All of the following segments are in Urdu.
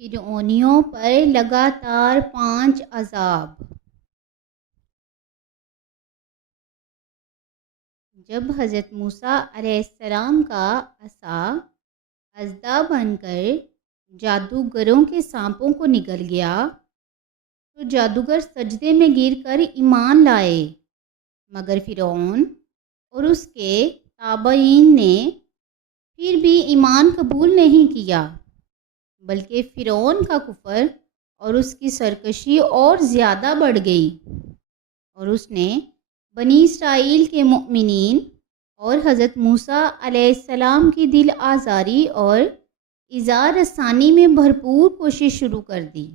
فرعونیوں پر لگاتار 5 عذاب۔ جب حضرت موسیٰ علیہ السلام کا عصا اژدہا بن کر جادوگروں کے سانپوں کو نگل گیا تو جادوگر سجدے میں گر کر ایمان لائے، مگر فرعون اور اس کے تابعین نے پھر بھی ایمان قبول نہیں کیا، بلکہ فرعون کا کفر اور اس کی سرکشی اور زیادہ بڑھ گئی، اور اس نے بنی اسرائیل کے مؤمنین اور حضرت موسیٰ علیہ السلام کی دل آزاری اور ایذا رسانی میں بھرپور کوشش شروع کر دی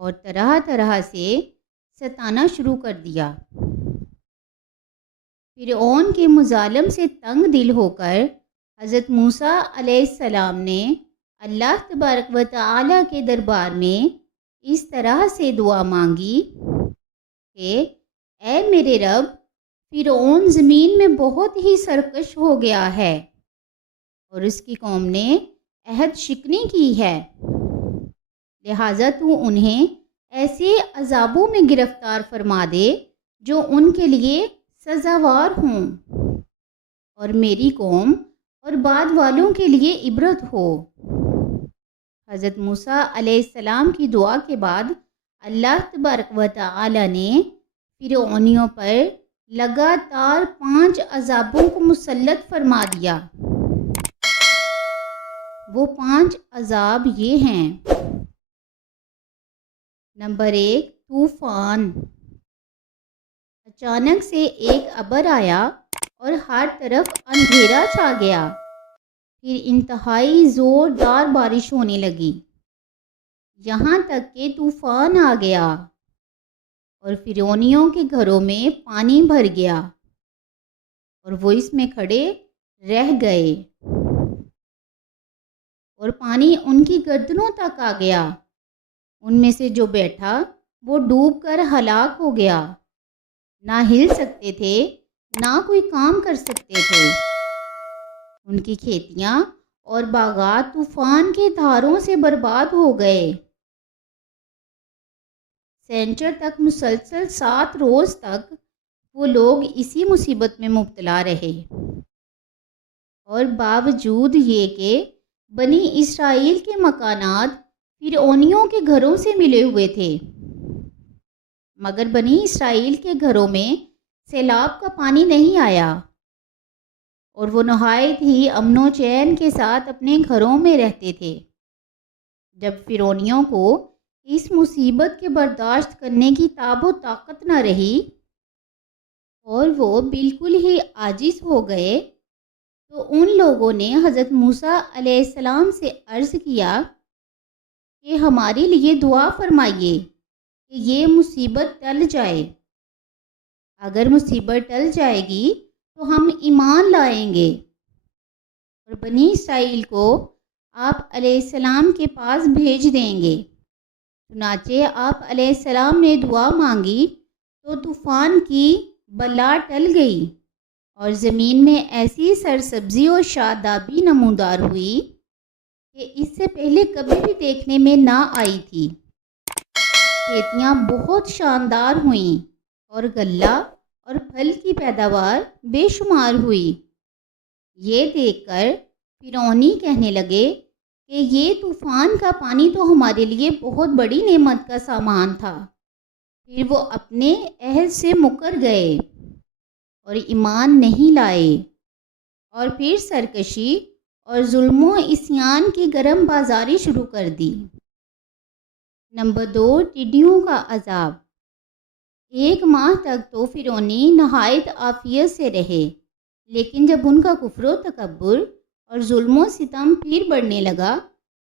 اور طرح طرح سے ستانا شروع کر دیا۔ فرعون کے مظالم سے تنگ دل ہو کر حضرت موسیٰ علیہ السلام نے اللہ تبارک و تعالیٰ کے دربار میں اس طرح سے دعا مانگی کہ اے میرے رب، فرعون زمین میں بہت ہی سرکش ہو گیا ہے اور اس کی قوم نے عہد شکنی کی ہے، لہٰذا تو انہیں ایسے عذابوں میں گرفتار فرما دے جو ان کے لیے سزاوار ہوں، اور میری قوم اور بعد والوں کے لیے عبرت ہو۔ حضرت موسیٰ علیہ السلام کی دعا کے بعد اللہ تبارک و تعالی نے فرعونیوں پر لگاتار 5 عذابوں کو مسلط فرما دیا۔ وہ 5 عذاب یہ ہیں۔ نمبر 1، طوفان۔ اچانک سے ایک ابر آیا اور ہر طرف اندھیرا چھا گیا، پھر انتہائی زوردار بارش ہونے لگی، یہاں تک کہ طوفان آ گیا اور فرعونیوں کے گھروں میں پانی بھر گیا اور وہ اس میں کھڑے رہ گئے، اور پانی ان کی گردنوں تک آ گیا۔ ان میں سے جو بیٹھا وہ ڈوب کر ہلاک ہو گیا، نہ ہل سکتے تھے نہ کوئی کام کر سکتے تھے۔ ان کی کھیتیاں اور باغات طوفان کے دھاروں سے برباد ہو گئے۔ سینچر تک مسلسل 7 روز تک وہ لوگ اسی مصیبت میں مبتلا رہے، اور باوجود یہ کہ بنی اسرائیل کے مکانات فرعونیوں کے گھروں سے ملے ہوئے تھے، مگر بنی اسرائیل کے گھروں میں سیلاب کا پانی نہیں آیا، اور وہ نہایت ہی امن و چین کے ساتھ اپنے گھروں میں رہتے تھے۔ جب فرعونیوں کو اس مصیبت کے برداشت کرنے کی تاب و طاقت نہ رہی اور وہ بالکل ہی عاجز ہو گئے، تو ان لوگوں نے حضرت موسیٰ علیہ السلام سے عرض کیا کہ ہمارے لیے دعا فرمائیے کہ یہ مصیبت ٹل جائے۔ اگر مصیبت ٹل جائے گی تو ہم ایمان لائیں گے اور بنی اسرائیل کو آپ علیہ السلام کے پاس بھیج دیں گے۔ چنانچہ آپ علیہ السلام نے دعا مانگی تو طوفان کی بلا ٹل گئی اور زمین میں ایسی سرسبزی اور شادابی نمودار ہوئی کہ اس سے پہلے کبھی بھی دیکھنے میں نہ آئی تھی۔ کھیتیاں بہت شاندار ہوئیں اور غلہ اور پھل کی پیداوار بے شمار ہوئی۔ یہ دیکھ کر فرعونی کہنے لگے کہ یہ طوفان کا پانی تو ہمارے لیے بہت بڑی نعمت کا سامان تھا۔ پھر وہ اپنے عہد سے مکر گئے اور ایمان نہیں لائے، اور پھر سرکشی اور ظلم و عصیان کی گرم بازاری شروع کر دی۔ نمبر 2، ٹڈیوں کا عذاب۔ 1 ماہ تک تو فرعونی نہایت عافیت سے رہے، لیکن جب ان کا کفر و تکبر اور ظلم و ستم پھر بڑھنے لگا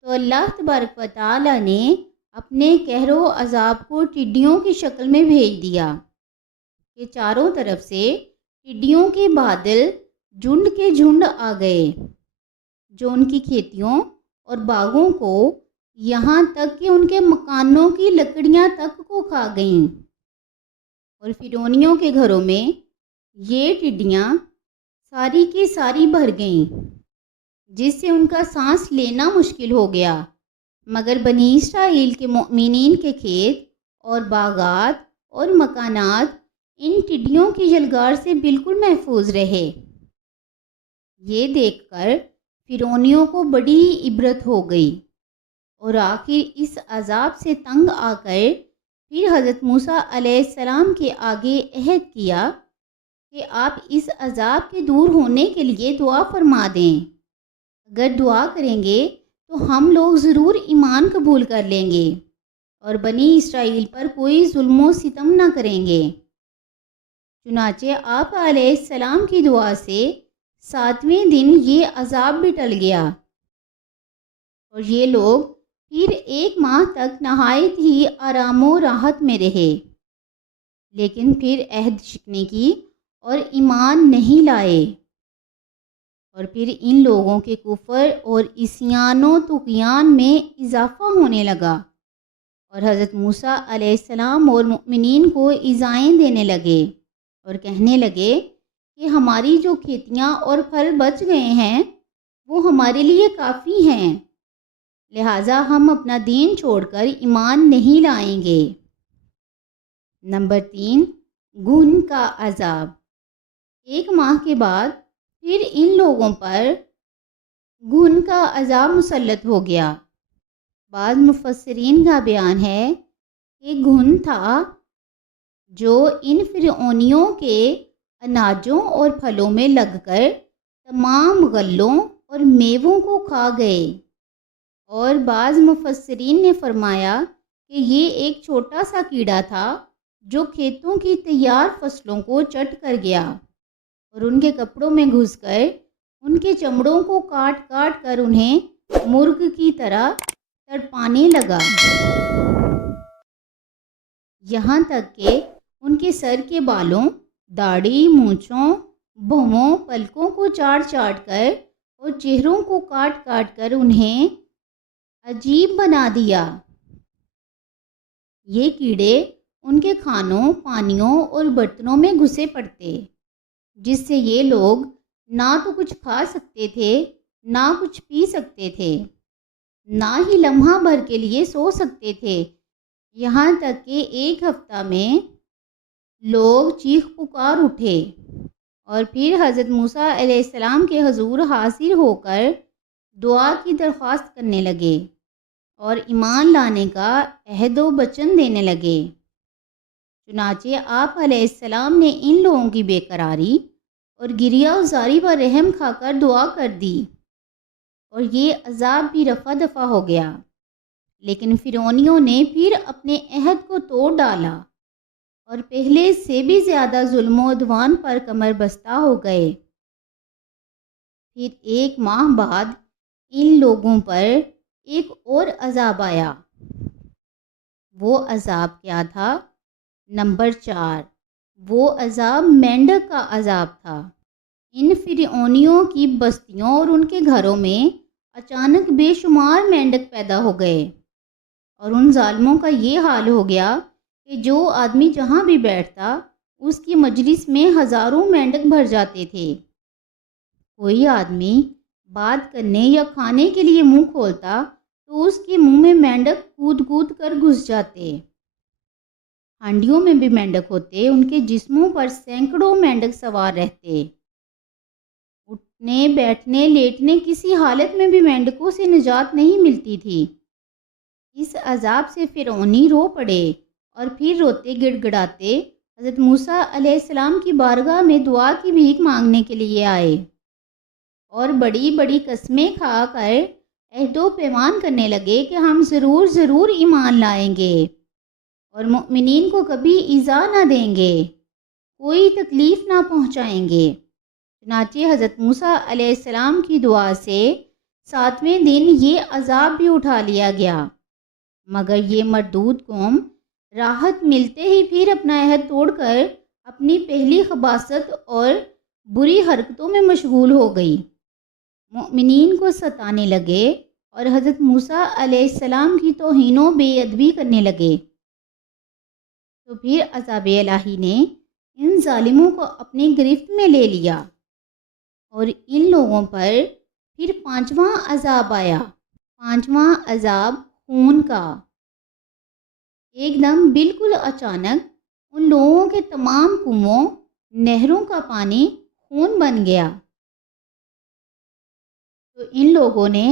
تو اللہ تبارک و تعالی نے اپنے قہر و عذاب کو ٹڈیوں کی شکل میں بھیج دیا کہ چاروں طرف سے ٹڈیوں کے بادل جھنڈ کے جھنڈ آ گئے، جو ان کی کھیتیوں اور باغوں کو یہاں تک کہ ان کے مکانوں کی لکڑیاں تک کو کھا گئیں، اور فرعونیوں کے گھروں میں یہ ٹڈیاں ساری کی ساری بھر گئیں، جس سے ان کا سانس لینا مشکل ہو گیا، مگر بنی اسرائیل کے مومنین کے کھیت اور باغات اور مکانات ان ٹڈیوں کی جلگار سے بالکل محفوظ رہے۔ یہ دیکھ کر فرعونیوں کو بڑی عبرت ہو گئی، اور آخر اس عذاب سے تنگ آ کر پھر حضرت موسیٰ علیہ السلام کے آگے عہد کیا کہ آپ اس عذاب کے دور ہونے کے لیے دعا فرما دیں۔ اگر دعا کریں گے تو ہم لوگ ضرور ایمان قبول کر لیں گے اور بنی اسرائیل پر کوئی ظلم و ستم نہ کریں گے۔ چنانچہ آپ علیہ السلام کی دعا سے 7ویں دن یہ عذاب بھی ٹل گیا، اور یہ لوگ پھر 1 ماہ تک نہایت ہی آرام و راحت میں رہے، لیکن پھر عہد شکنے کی اور ایمان نہیں لائے، اور پھر ان لوگوں کے کفر اور عصیان و طغیان میں اضافہ ہونے لگا، اور حضرت موسیٰ علیہ السلام اور مؤمنین کو ایذائیں دینے لگے اور کہنے لگے کہ ہماری جو کھیتیاں اور پھل بچ گئے ہیں وہ ہمارے لیے کافی ہیں، لہٰذا ہم اپنا دین چھوڑ کر ایمان نہیں لائیں گے۔ نمبر 3، گھن کا عذاب۔ 1 ماہ کے بعد پھر ان لوگوں پر گھن کا عذاب مسلط ہو گیا۔ بعض مفسرین کا بیان ہے کہ گھن تھا جو ان فرعونیوں کے اناجوں اور پھلوں میں لگ کر تمام غلوں اور میووں کو کھا گئے، اور بعض مفسرین نے فرمایا کہ یہ ایک چھوٹا سا کیڑا تھا جو کھیتوں کی تیار فصلوں کو چٹ کر گیا اور ان کے کپڑوں میں گھس کر ان کے چمڑوں کو کاٹ کاٹ کر انہیں مرغ کی طرح تڑپانے لگا، یہاں تک کہ ان کے سر کے بالوں، داڑھی، مونچھوں، بھووں، پلکوں کو چاٹ چاٹ کر اور چہروں کو کاٹ کاٹ کر انہیں عجیب بنا دیا۔ یہ کیڑے ان کے کھانوں، پانیوں اور برتنوں میں گھسے پڑتے، جس سے یہ لوگ نہ تو کچھ کھا سکتے تھے، نہ کچھ پی سکتے تھے، نہ ہی لمحہ بھر کے لیے سو سکتے تھے، یہاں تک کہ 1 ہفتہ میں لوگ چیخ پکار اٹھے اور پھر حضرت موسیٰ علیہ السلام کے حضور حاضر ہو کر دعا کی درخواست کرنے لگے اور ایمان لانے کا عہد و وچن دینے لگے۔ چنانچہ آپ علیہ السلام نے ان لوگوں کی بے قراری اور گریہ و زاری پر رحم کھا کر دعا کر دی، اور یہ عذاب بھی رفع دفع ہو گیا، لیکن فرعونیوں نے پھر اپنے عہد کو توڑ ڈالا اور پہلے سے بھی زیادہ ظلم و عدوان پر کمر بستہ ہو گئے۔ پھر 1 ماہ بعد ان لوگوں پر ایک اور عذاب آیا۔ وہ عذاب کیا تھا؟ نمبر 4، وہ عذاب مینڈک کا عذاب تھا۔ ان فرعونیوں کی بستیوں اور ان کے گھروں میں اچانک بے شمار مینڈک پیدا ہو گئے، اور ان ظالموں کا یہ حال ہو گیا کہ جو آدمی جہاں بھی بیٹھتا اس کی مجلس میں ہزاروں مینڈک بھر جاتے تھے۔ کوئی آدمی بات کرنے یا کھانے کے لیے منہ کھولتا تو اس کے منہ میں مینڈک کود کود کر گھس جاتے۔ ہانڈیوں میں بھی مینڈک ہوتے، ان کے جسموں پر سینکڑوں مینڈک سوار رہتے۔ اٹھنے، بیٹھنے، لیٹنے، کسی حالت میں بھی مینڈکوں سے نجات نہیں ملتی تھی۔ اس عذاب سے فرعونی رو پڑے اور پھر روتے گڑ گڑاتے حضرت موسیٰ علیہ السلام کی بارگاہ میں دعا کی بھیک مانگنے کے لیے آئے، اور بڑی بڑی قسمیں کھا کر عہد و پیمان کرنے لگے کہ ہم ضرور ضرور ایمان لائیں گے اور مؤمنین کو کبھی ایذا نہ دیں گے، کوئی تکلیف نہ پہنچائیں گے۔ چنانچہ حضرت موسیٰ علیہ السلام کی دعا سے 7ویں دن یہ عذاب بھی اٹھا لیا گیا، مگر یہ مردود قوم راحت ملتے ہی پھر اپنا عہد توڑ کر اپنی پہلی خباثت اور بری حرکتوں میں مشغول ہو گئی، مؤمنین کو ستانے لگے اور حضرت موسیٰ علیہ السلام کی توہین و بے ادبی کرنے لگے۔ تو پھر عذاب الہی نے ان ظالموں کو اپنی گرفت میں لے لیا، اور ان لوگوں پر پھر 5واں عذاب آیا۔ 5واں عذاب خون کا۔ ایک دم بالکل اچانک ان لوگوں کے تمام کنووں، نہروں کا پانی خون بن گیا۔ تو ان لوگوں نے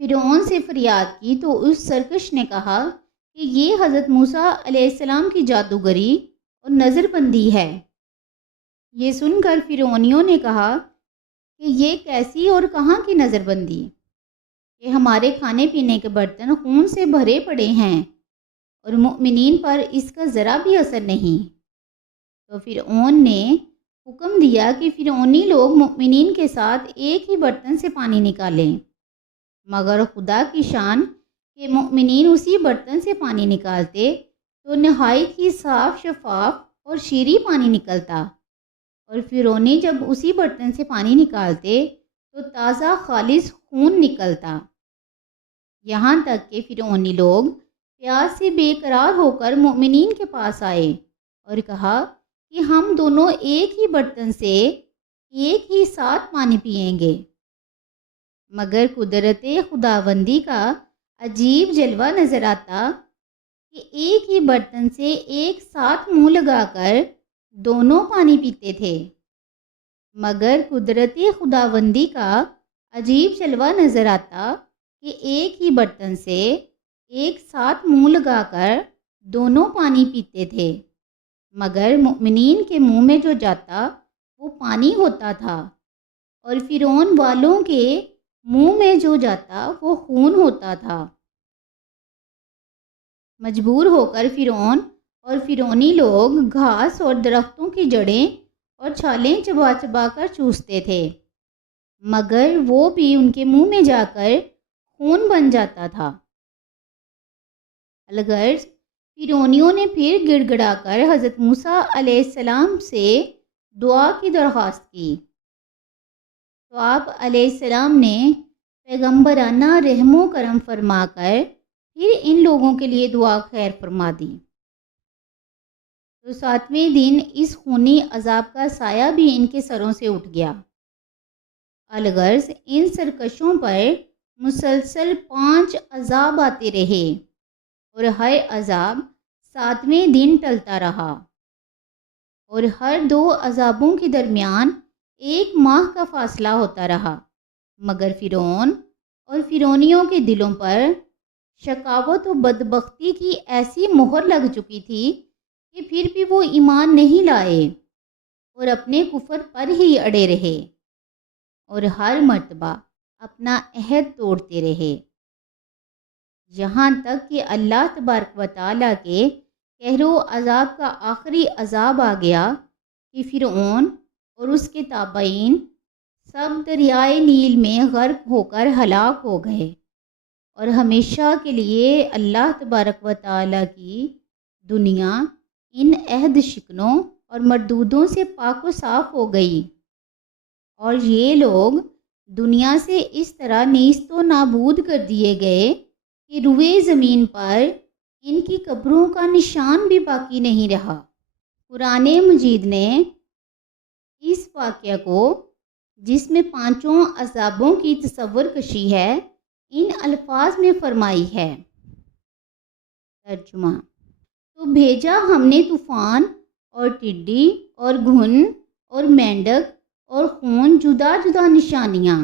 فرعون سے فریاد کی تو اس سرکش نے کہا کہ یہ حضرت موسیٰ علیہ السلام کی جادوگری اور نظر بندی ہے۔ یہ سن کر فرعونیوں نے کہا کہ یہ کیسی اور کہاں کی نظر بندی کہ ہمارے کھانے پینے کے برتن خون سے بھرے پڑے ہیں اور مؤمنین پر اس کا ذرا بھی اثر نہیں۔ تو فرعون نے حکم دیا کہ فرعونی لوگ مؤمنین کے ساتھ ایک ہی برتن سے پانی نکالیں، مگر خدا کی شان کہ مؤمنین اسی برتن سے پانی نکالتے تو نہایت ہی صاف، شفاف اور شیریں پانی نکلتا، اور فرعونی جب اسی برتن سے پانی نکالتے تو تازہ خالص خون نکلتا۔ یہاں تک کہ فرعونی لوگ پیاس سے بے قرار ہو کر مؤمنین کے پاس آئے اور کہا کہ ہم دونوں ایک ہی برتن سے ایک ہی ساتھ پانی پئیں گے، مگر قدرت خداوندی کا عجیب جلوہ نظر آتا کہ ایک ہی برتن سے ایک ساتھ منہ لگا کر دونوں پانی پیتے تھے۔ مگر قدرت خداوندی کا عجیب جلوہ نظر آتا کہ ایک ہی برتن سے ایک ساتھ منہ لگا کر دونوں پانی پیتے تھے، مگر مؤمنین کے منہ میں جو جاتا وہ پانی ہوتا تھا، اور فرعون والوں کے منہ میں جو جاتا وہ خون ہوتا تھا۔ مجبور ہو کر فرعون اور فرعونی لوگ گھاس اور درختوں کی جڑیں اور چھالیں چبا چبا کر چوستے تھے، مگر وہ بھی ان کے منہ میں جا کر خون بن جاتا تھا۔ الغرض فرعونیوں نے پھر گڑ گڑا کر حضرت موسیٰ علیہ السلام سے دعا کی درخواست کی، تو آپ علیہ السلام نے پیغمبرانہ رحم و کرم فرما کر پھر ان لوگوں کے لیے دعا خیر فرما دی۔ تو 7ویں دن اس خونی عذاب کا سایہ بھی ان کے سروں سے اٹھ گیا۔ الغرض ان سرکشوں پر مسلسل 5 عذاب آتے رہے، اور ہر عذاب 7ویں دن ٹلتا رہا، اور ہر 2 عذابوں کے درمیان 1 ماہ کا فاصلہ ہوتا رہا، مگر فرعون اور فرعونیوں کے دلوں پر شقاوت و بدبختی کی ایسی مہر لگ چکی تھی کہ پھر بھی وہ ایمان نہیں لائے اور اپنے کفر پر ہی اڑے رہے، اور ہر مرتبہ اپنا عہد توڑتے رہے، یہاں تک کہ اللہ تبارک و تعالیٰ کے قہر و عذاب کا آخری عذاب آ گیا کہ فرعون اور اس کے تابعین سب دریائے نیل میں غرق ہو کر ہلاک ہو گئے، اور ہمیشہ کے لیے اللہ تبارک و تعالیٰ کی دنیا ان عہد شکنوں اور مردودوں سے پاک و صاف ہو گئی، اور یہ لوگ دنیا سے اس طرح نیست و نابود کر دیے گئے کہ روئے زمین پر ان کی قبروں کا نشان بھی باقی نہیں رہا۔ قرآن مجید نے اس واقعہ کو، جس میں 5 عذابوں کی تصور کشی ہے، ان الفاظ میں فرمائی ہے۔ ترجمہ: تو بھیجا ہم نے طوفان اور ٹڈی اور گھن اور مینڈک اور خون، جدا جدا نشانیاں،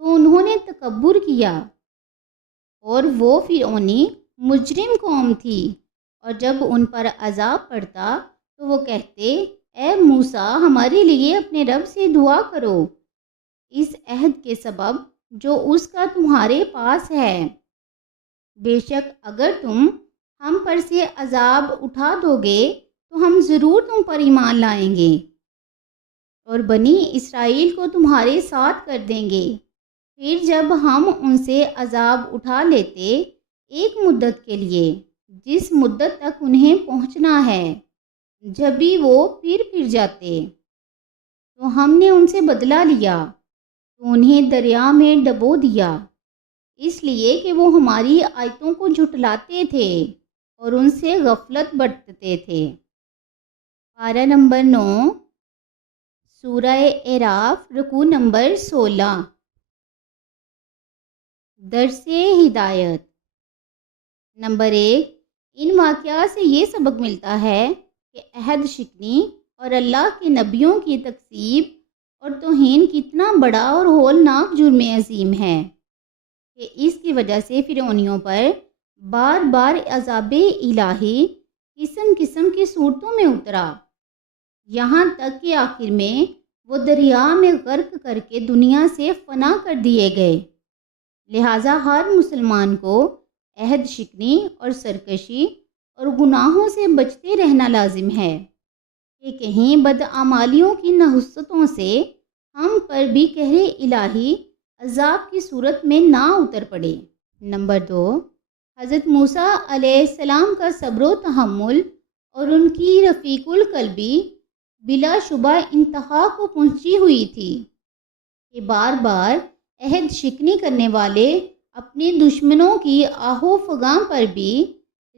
تو انہوں نے تکبر کیا، اور وہ فرعونی مجرم قوم تھی، اور جب ان پر عذاب پڑتا تو وہ کہتے، اے موسیٰ، ہمارے لیے اپنے رب سے دعا کرو اس عہد کے سبب جو اس کا تمہارے پاس ہے، بے شک اگر تم ہم پر سے عذاب اٹھا دو گے تو ہم ضرور تم پر ایمان لائیں گے، اور بنی اسرائیل کو تمہارے ساتھ کر دیں گے۔ پھر جب ہم ان سے عذاب اٹھا لیتے ایک مدت کے لیے، جس مدت تک انہیں پہنچنا ہے، جب بھی وہ پھر جاتے تو ہم نے ان سے بدلہ لیا، تو انہیں دریا میں ڈبو دیا، اس لیے کہ وہ ہماری آیتوں کو جھٹلاتے تھے اور ان سے غفلت برتتے تھے۔ پارہ نمبر 9، سورہ اعراف، رکوع نمبر 16۔ درس ہدایت۔ نمبر 1، ان واقعات سے یہ سبق ملتا ہے کہ عہد شکنی اور اللہ کے نبیوں کی تکذیب اور توہین کتنا بڑا اور ہولناک جرم عظیم ہے کہ اس کی وجہ سے فرعونیوں پر بار بار عذاب الہی قسم قسم کی صورتوں میں اترا، یہاں تک کہ آخر میں وہ دریا میں غرق کر کے دنیا سے فنا کر دیے گئے۔ لہٰذا ہر مسلمان کو عہد شکنی اور سرکشی اور گناہوں سے بچتے رہنا لازم ہے کہ کہیں بدعمالیوں کی نحوستوں سے ہم پر بھی قہر الہی عذاب کی صورت میں نہ اتر پڑے۔ نمبر 2، حضرت موسیٰ علیہ السلام کا صبر و تحمل اور ان کی رفیق القلبی بلا شبہ انتہا کو پہنچی ہوئی تھی کہ بار بار عہد شکنی کرنے والے اپنے دشمنوں کی آہ و فغاں پر بھی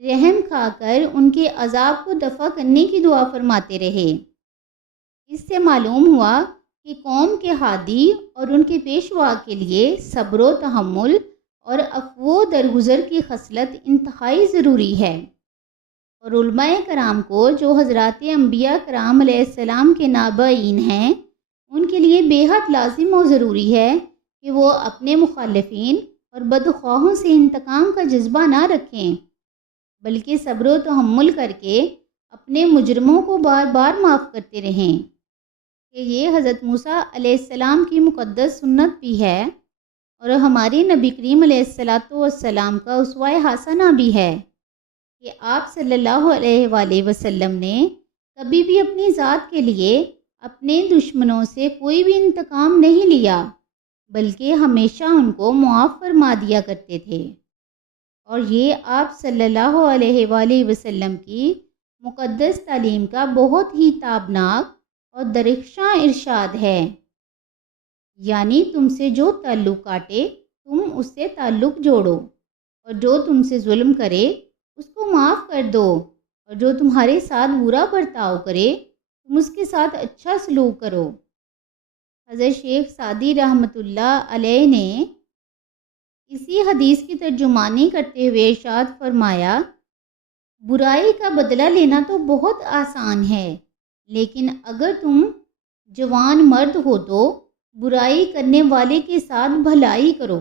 رحم کھا کر ان کے عذاب کو دفع کرنے کی دعا فرماتے رہے۔ اس سے معلوم ہوا کہ قوم کے ہادی اور ان کے پیشوا کے لیے صبر و تحمل اور عفو و درگزر کی خصلت انتہائی ضروری ہے، اور علماء کرام کو جو حضرات انبیاء کرام علیہ السلام کے نابعین ہیں، ان کے لیے بے حد لازم و ضروری ہے کہ وہ اپنے مخالفین اور بدخواہوں سے انتقام کا جذبہ نہ رکھیں، بلکہ صبر و تحمل کر کے اپنے مجرموں کو بار بار معاف کرتے رہیں، کہ یہ حضرت موسیٰ علیہ السلام کی مقدس سنت بھی ہے اور ہمارے نبی کریم علیہ السلام کا اسوہ حسنہ بھی ہے کہ آپ صلی اللہ علیہ وآلہ وسلم نے کبھی بھی اپنی ذات کے لیے اپنے دشمنوں سے کوئی بھی انتقام نہیں لیا، بلکہ ہمیشہ ان کو معاف فرما دیا کرتے تھے، اور یہ آپ صلی اللہ علیہ وآلہ وسلم کی مقدس تعلیم کا بہت ہی تابناک اور درخشاں ارشاد ہے، یعنی تم سے جو تعلق کاٹے تم اس سے تعلق جوڑو، اور جو تم سے ظلم کرے اس کو معاف کر دو، اور جو تمہارے ساتھ برا برتاؤ کرے تم اس کے ساتھ اچھا سلوک کرو۔ حضرت شیخ سعدی رحمۃ اللہ علیہ نے اسی حدیث کی ترجمانی کرتے ہوئے ارشاد فرمایا، برائی کا بدلہ لینا تو بہت آسان ہے، لیکن اگر تم جوان مرد ہو تو برائی کرنے والے کے ساتھ بھلائی کرو۔